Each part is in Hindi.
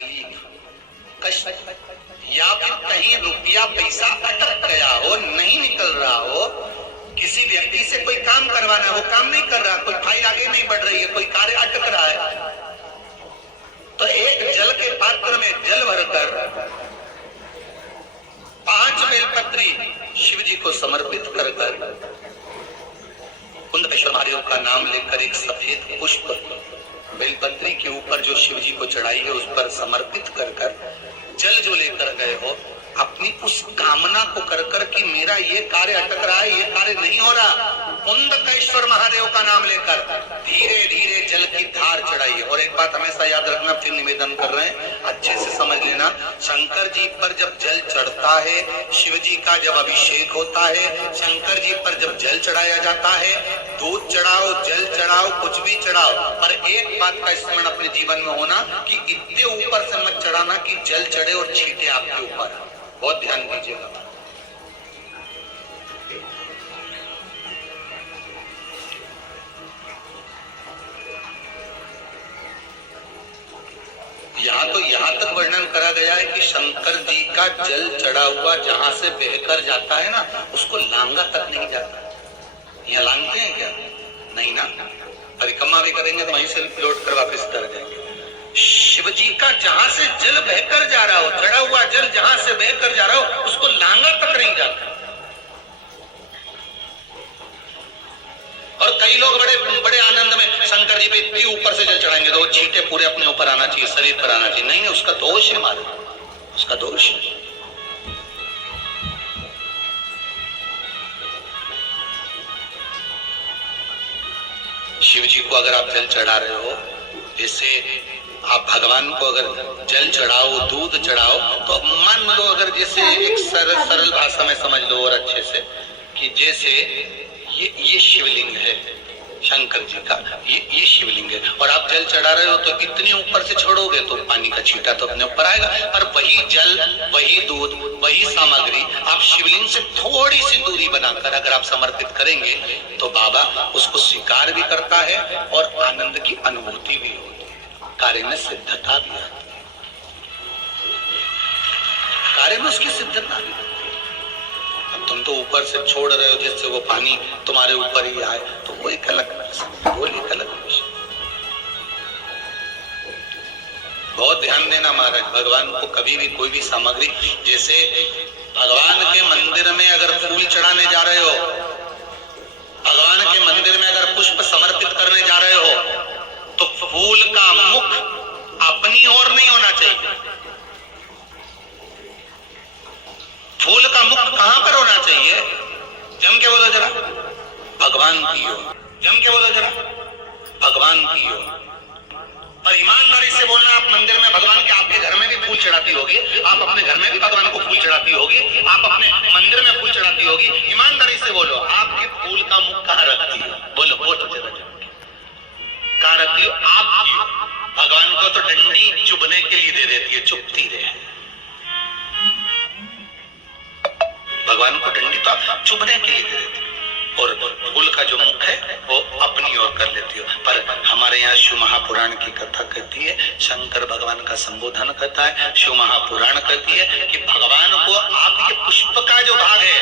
कष्ट या फिर कहीं रुपया पैसा अटक गया हो, नहीं निकल रहा हो, किसी व्यक्ति से कोई काम करवाना है, वो काम नहीं कर रहा, कोई फाइल आगे नहीं बढ़ रही है, कोई कार्य अटक रहा है, तो एक जल के पात्र में जल भरकर 5 बेलपत्री शिव जी को समर्पित कर कुंदकेश्वर महादेव का नाम लेकर एक सफेद पुष्प बेलपत्री के ऊपर जो शिव जी को चढ़ाई है उस पर समर्पित कर जल जो लेकर गए हो, अपनी उस कामना को कर कि मेरा ये कार्य अटक रहा है, ये कार्य नहीं हो रहा, कुंदकेश्वर महादेव का नाम लेकर धीरे धीरे जल की धार चढ़ाइए। और एक बात हमेशा याद रखना, फिर निवेदन कर रहे हैं, अच्छे से समझ लेना, शंकर जी पर जब जल चढ़ता है, शिव जी का जब अभिषेक होता है, शंकर जी पर जब जल चढ़ाया जाता है, दूध चढ़ाओ, जल चढ़ाओ, कुछ भी चढ़ाओ, पर एक बात का स्मरण अपने जीवन में होना कि इतने ऊपर से मत चढ़ाना कि जल चढ़े और छींटे आपके ऊपर। बहुत ध्यान दीजिएगा। यहाँ तक वर्णन करा गया है कि शंकर जी का जल चढ़ा हुआ जहां से बहकर जाता है ना, उसको लांगा तक नहीं जाता। यहाँ लांगते हैं क्या? नहीं ना, परिक्रमा भी करेंगे तो वहीं से लौट कर वापस कर जाएंगे। शिव जी का जहां से जल बहकर जा रहा हो, चढ़ा हुआ जल जहां से बहकर जा रहा हो, उसको लांगा तक नहीं जाता। और कई लोग बड़े बड़े आनंद में शंकर जी पे इतनी ऊपर से जल चढ़ाएंगे तो वो छींटे पूरे अपने ऊपर आना चाहिए, शरीर पर आना चाहिए। नहीं, उसका दोष है, मारे उसका दोष है। शिव जी को अगर आप जल चढ़ा रहे हो, जैसे आप भगवान को अगर जल चढ़ाओ, दूध चढ़ाओ, तो मान लो अगर जैसे एक सरल भाषा में समझ लो और अच्छे से कि जैसे ये शिवलिंग है शंकर जी का, ये शिवलिंग है और आप जल चढ़ा रहे हो, तो इतने ऊपर से छोड़ोगे तो पानी का छींटा तो अपने ऊपर आएगा। और वही जल, वही दूध, वही सामग्री आप शिवलिंग से थोड़ी सी दूरी बनाकर अगर आप समर्पित करेंगे तो बाबा उसको स्वीकार भी करता है और आनंद की अनुभूति भी होती है, कार्य में सिद्धता भी आती है, कार्य में उसकी सिद्धता। तुम तो ऊपर से छोड़ रहे हो जिससे वो पानी तुम्हारे ऊपर ही आए, तो वो एक अलग विषय। बहुत ध्यान देना महाराज, भगवान को कभी भी कोई भी सामग्री, जैसे भगवान के मंदिर में अगर फूल चढ़ाने जा रहे हो, भगवान के मंदिर में अगर पुष्प समर्पित करने जा रहे हो, तो फूल का मुख अपनी ओर नहीं होना चाहिए। फूल का मुख कहां पर होना चाहिए? जम के बोलो जरा, भगवान की ओर। जम के बोलो जरा, भगवान की ओर। पर ईमानदारी से बोलना, आप मंदिर में भगवान के, आपके घर में भी फूल चढ़ाती होगी, आप अपने घर में भी भगवान को फूल चढ़ाती होगी, आप अपने मंदिर में फूल चढ़ाती होगी, ईमानदारी से बोलो, आपके फूल का मुख कहां रखती है? बोलो बोलो जरा, कहां रखती हो? आप भगवान को तो डंडी चुभने के लिए दे देती है, चुभती रहे। भगवान को डंडी तो आप चुभने के लिए दे देती हो और फूल का जो मुख है वो अपनी ओर कर लेती हो। पर हमारे यहाँ शिव महापुराण की कथा कहती है, शंकर भगवान का संबोधन करता है, शिव महापुराण कहती है कि भगवान को आप ये पुष्प का जो भाग है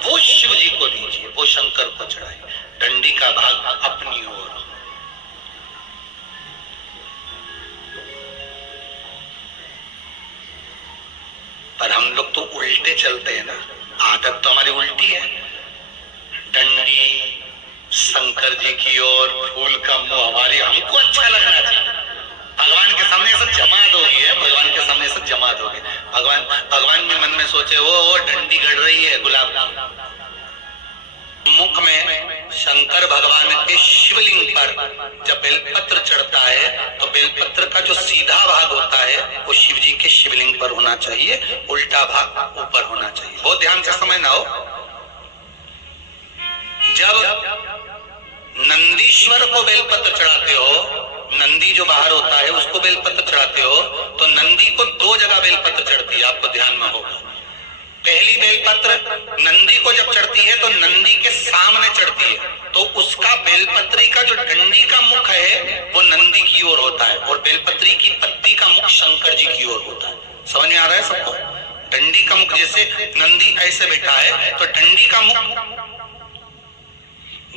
वो शिव जी को दीजिए, वो शंकर को चढ़ाइए, डंडी का भाग अपनी ओर। पर हम लोग तो उल्टे चलते हैं ना, आदत तो हमारी उल्टी है, डंडी शंकर जी की ओर, फूल का मुंह हमारी, हमको अच्छा लगना चाहिए। भगवान के सामने सब जमात हो गई है, भगवान के सामने सब जमात हो गई। भगवान भी मन में सोचे वो डंडी गड़ रही है गुलाब। मुख में शंकर भगवान के शिवलिंग पर जब बेलपत्र चढ़ता है तो बेलपत्र का जो सीधा भाग होता है वो शिव जी के शिवलिंग पर होना चाहिए, उल्टा भाग ऊपर होना चाहिए। बहुत ध्यान से समझना हो। जब नंदीश्वर को बेलपत्र चढ़ाते हो, नंदी जो बाहर होता है उसको बेलपत्र चढ़ाते हो, तो नंदी को 2 जगह बेलपत्र चढ़ती है, आपको ध्यान में होगा। पहली बेलपत्र नंदी को जब चढ़ती है तो नंदी के सामने चढ़ती है, तो उसका बेलपत्री का जो डंडी का मुख है वो नंदी की ओर होता है और बेलपत्री की पत्ती का मुख शंकर जी की ओर होता है। समझ में आ रहा है सबको? डंडी का मुख, जैसे नंदी ऐसे बैठा है तो डंडी का मुख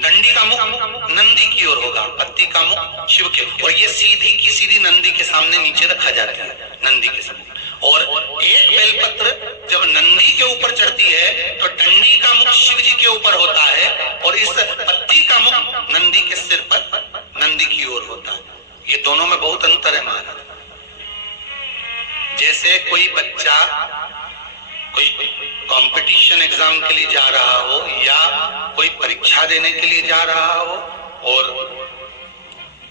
नंदी की ओर होगा, पत्ती का मुख शिव के, और ये सीधी की सीधी नंदी के सामने नीचे रखा जाता है, नंदी के सामने। और एक बेलपत्र जब नंदी के ऊपर चढ़ती है तो डंडी का मुख शिव जी के ऊपर होता है और इस पत्ती का मुख नंदी के सिर पर नंदी की ओर होता है। ये दोनों में बहुत अंतर है महाराज। जैसे कोई बच्चा कोई कंपटीशन एग्जाम के लिए जा रहा हो या कोई परीक्षा देने के लिए जा रहा हो और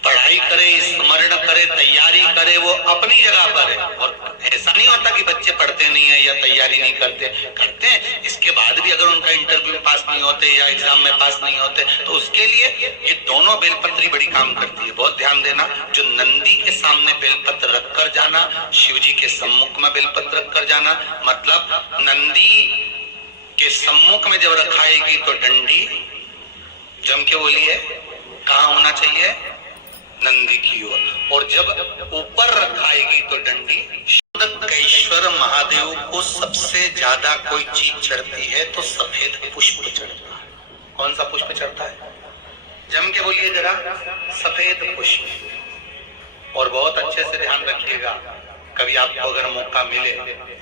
पढ़ाई करे, स्मरण करे, तैयारी करे, वो अपनी जगह पर है। और ऐसा नहीं होता कि बच्चे पढ़ते नहीं है या तैयारी नहीं करते हैं। इसके बाद भी अगर उनका इंटरव्यू में पास नहीं होते या एग्जाम में पास नहीं होते तो उसके लिए ये दोनों बेलपत्री बड़ी काम करती है। बहुत ध्यान देना, जो नंदी के सामने बेलपत्र रख कर जाना, शिव जी के सम्मुख में बेलपत्र रख कर जाना, मतलब नंदी के सम्मुख में जब रखाएगी तो डंडी जम के बोलिए कहाँ होना चाहिए? नंदी की ओर। और जब ऊपर रखाएगी तो डंडी। शुद्धकेश्वर महादेव को सबसे ज्यादा कोई चीज चढ़ती है तो सफेद पुष्प चढ़ता है। कौन सा पुष्प चढ़ता है? जम के बोलिए जरा, सफेद पुष्प। और बहुत अच्छे से ध्यान रखिएगा, कभी आपको अगर मौका मिले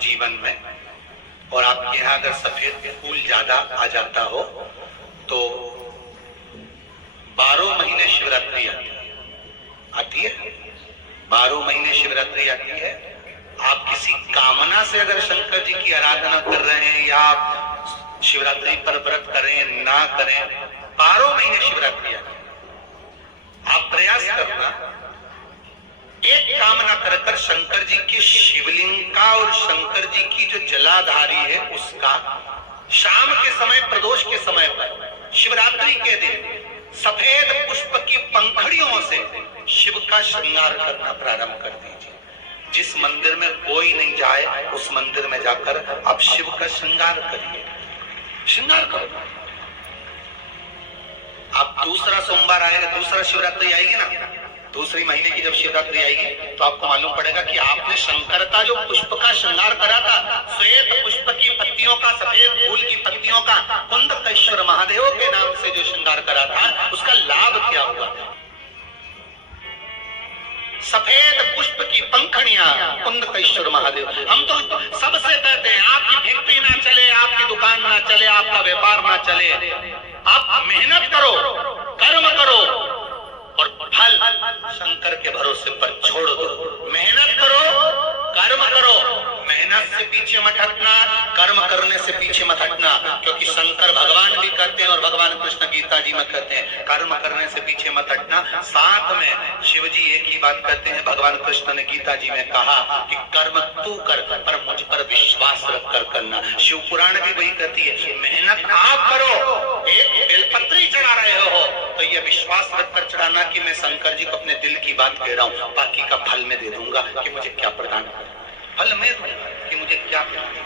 जीवन में और आपके यहाँ अगर सफेद फूल ज्यादा आ जाता हो तो 12 महीने शिवरात्रि आती है, 12 महीने शिवरात्रि आती है। आप किसी कामना से अगर शंकर जी की आराधना कर रहे हैं या आप शिवरात्रि पर व्रत करें ना करें, 12 महीने शिवरात्रि आती है। आप प्रयास करना, एक कामना कर कर शंकर जी के शिवलिंग का और शंकर जी की जो जलाधारी है उसका शाम के समय, प्रदोष के समय पर, शिवरात्रि के दिन सफेद पुष्प की पंखड़ियों से शिव का श्रृंगार करना प्रारंभ कर दीजिए। जिस मंदिर में कोई नहीं जाए उस मंदिर में जाकर आप शिव का श्रृंगार करिए, श्रृंगार करो। आप दूसरा सोमवार आएगा, दूसरा शिवरात्रि आएगी ना, दूसरी महीने की जब शिवरात्रि आएगी तो आपको मालूम पड़ेगा कि आपने शंकर का जो पुष्प का श्रृंगार करा था, श्वेत पुष्प की पत्तियों का, सफेद फूल की पत्तियों का, कुंदकेश्वर महादेव के नाम से जो श्रृंगार करा था, उसका लाभ क्या हुआ? सफेद पुष्प की पंखड़ियां, कुंदकेश्वर महादेव। हम तो सबसे कहते हैं आपकी फैक्ट्री ना चले, आपकी दुकान ना चले, आपका व्यापार ना चले, आप मेहनत करो, कर्म करो और फल शंकर के भरोसे पर छोड़ दो। मेहनत करो, कर्म करो, मेहनत से पीछे मत हटना, कर्म करने से पीछे मत हटना, क्योंकि शंकर भगवान भी कहते हैं और भगवान कृष्ण गीता जी में कहते हैं कर्म करने से पीछे मत हटना। साथ में शिव जी एक ही बात कहते हैं, भगवान कृष्ण ने गीता जी में कहा कि कर्म तू कर पर मुझ पर विश्वास रख कर करना। शिव पुराण भी वही कहती है, मेहनत आप करो, एक बेलपत्री चढ़ा रहे हो तो ये विश्वास रख कर चढ़ाना कि मैं शंकर जी को अपने दिल की बात कह रहा हूँ, बाकी का फल मैं दे दूंगा कि मुझे क्या प्रदान करना, फल मैं दूंगा कि मुझे क्या प्रदान।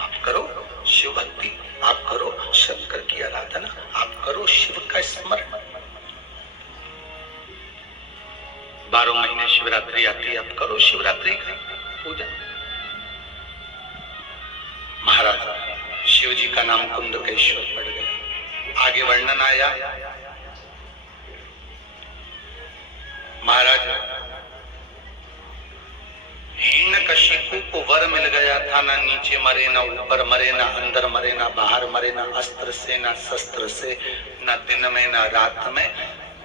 आप करो शिव भक्ति, आप करो शंकर की आराधना, आप करो शिव का स्मरण। 12 महीने शिवरात्रि आती है, आप करो शिवरात्रि की पूजा। महाराज शिव जी का नाम कुंदकेश्वर पड़ गया। आगे वर्णन आया, महाराज हिरण्यकशिपु को वर मिल गया था, ना नीचे मरे, ना ऊपर मरे, ना अंदर मरे, ना बाहर मरे, ना अस्त्र से, ना शस्त्र से, ना दिन में, ना रात में।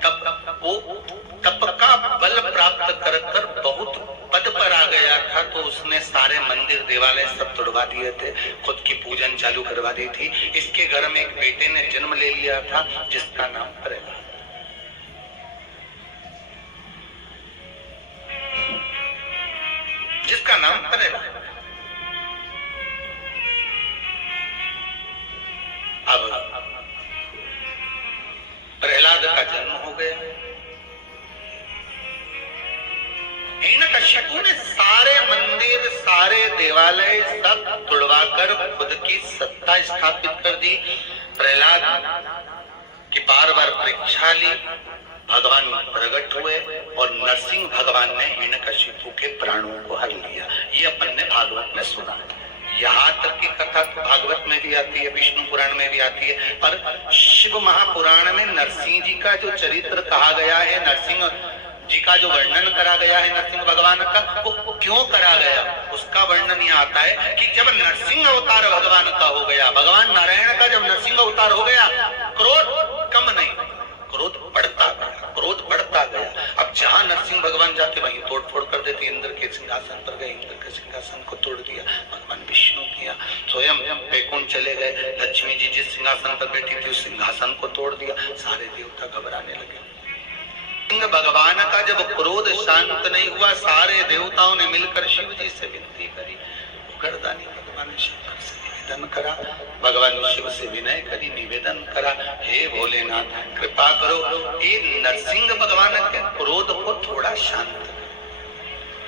तब वो तप का बल प्राप्त कर कर बहुत पद पर आ गया था, तो उसने सारे मंदिर देवालय सब तोड़वा दिए थे, खुद की पूजन चालू करवा दी थी। इसके घर में एक बेटे ने जन्म ले लिया था जिसका नाम प्रहलाद, जिसका नाम प्रहलाद। अब प्रहलाद का जन्म हो गया। हिरण्यकशिपु ने सारे मंदिर, सारे देवालय सब तुड़वाकर खुद की सत्ता स्थापित कर दी। प्रहलाद की बार बार परीक्षा ली, भगवान प्रकट हुए और नरसिंह भगवान ने हिरण्यकशिपु के प्राणों को हर लिया। ये अपन ने भागवत में सुना है। यहाँ तक की कथा तो भागवत में भी आती है, विष्णु पुराण में भी आती है, पर शिव महापुराण में नरसिंह जी का जो चरित्र कहा गया है, नरसिंह जी का जो वर्णन करा गया है नरसिंह भगवान का, वो क्यों करा गया उसका वर्णन यहाँ आता है कि जब नरसिंह अवतार भगवान का हो गया, भगवान नारायण का जब नरसिंह अवतार हो गया, क्रोध कम नहीं, क्रोध बढ़ता गया, क्रोध बढ़ता गया। अब जहां नरसिंह भगवान जाते वहीं तोड़ फोड़ कर देते। इंद्र के सिंहासन पर गए, इंद्र के सिंहासन को तोड़ दिया, भगवान विष्णु किया, स्वयं वैकुंठ चले गए, लक्ष्मी जी जिस सिंहासन पर बैठी थी उस सिंहासन को तोड़ दिया, सारे देवता घबराने लगे। भगवान का जब क्रोध शांत नहीं हुआ, सारे देवताओं ने मिलकर शिव जी से विनती करी, गर्दानी भगवान ने शंकर से निवेदन करा, भगवान ने शिव से विनय करी, निवेदन करा, हे भोलेनाथ कृपा करो, ये नरसिंह भगवान के क्रोध को थोड़ा शांत,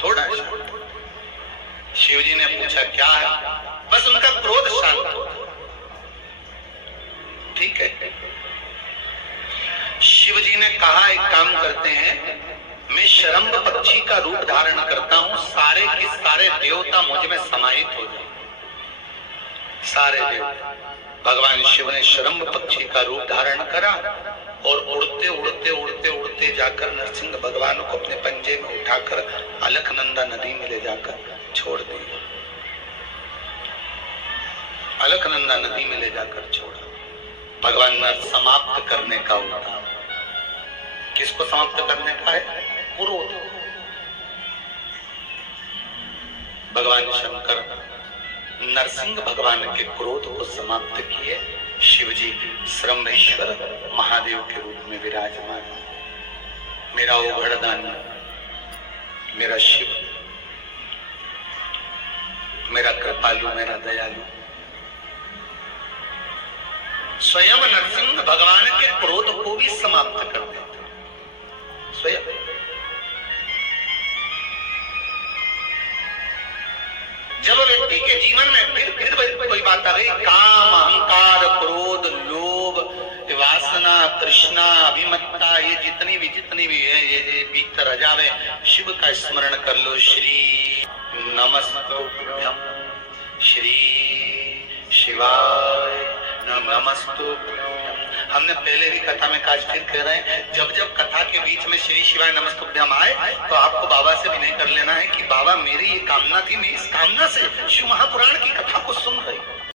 थोड़ा शांत। शिव जी ने पूछा क्या है, बस उनका क्रोध शांत हो, ठीक है। शिव जी ने कहा एक काम करते हैं, मैं शरम्भ पक्षी का रूप धारण करता हूं, सारे के सारे देवता मुझ में समाहित हो जाए, सारे देवता। भगवान शिव ने शरम्भ पक्षी का रूप धारण करा और उड़ते उड़ते उड़ते उड़ते जाकर नरसिंह भगवान को अपने पंजे में उठाकर अलकनंदा नदी में ले जाकर छोड़ दिया, अलकनंदा नदी में ले जाकर छोड़ा। भगवान ने समाप्त करने का होता, किसको समाप्त करने का है, क्रोध। भगवान शंकर नरसिंह भगवान के क्रोध को समाप्त किए। शिव जी श्रम्भेश्वर महादेव के रूप में विराजमान, मेरा ओघड़दानी, मेरा शिव, मेरा कृपालु, मेरा दयालु, स्वयं नरसिंह भगवान के क्रोध को भी समाप्त कर देते स्वयं। जब व्यक्ति के जीवन में फिर कोई बात आ गई, काम, अहंकार, क्रोध, लोभ, वासना, तृष्णा, अभिमत्ता, ये जितनी भी है, ये बीत रह जावे, शिव का स्मरण कर लो। श्री नमस्तुभ्यं श्री शिवाय नमस्तुभ्यं। हमने पहले भी कथा में काज फिर कह रहे हैं, जब जब कथा के बीच में श्री शिवाय नमस्तुभ्यम आए तो आपको बाबा से विनय कर लेना है कि बाबा मेरी ये कामना थी, मैं इस कामना से शिव महापुराण की कथा को सुन रही हूं।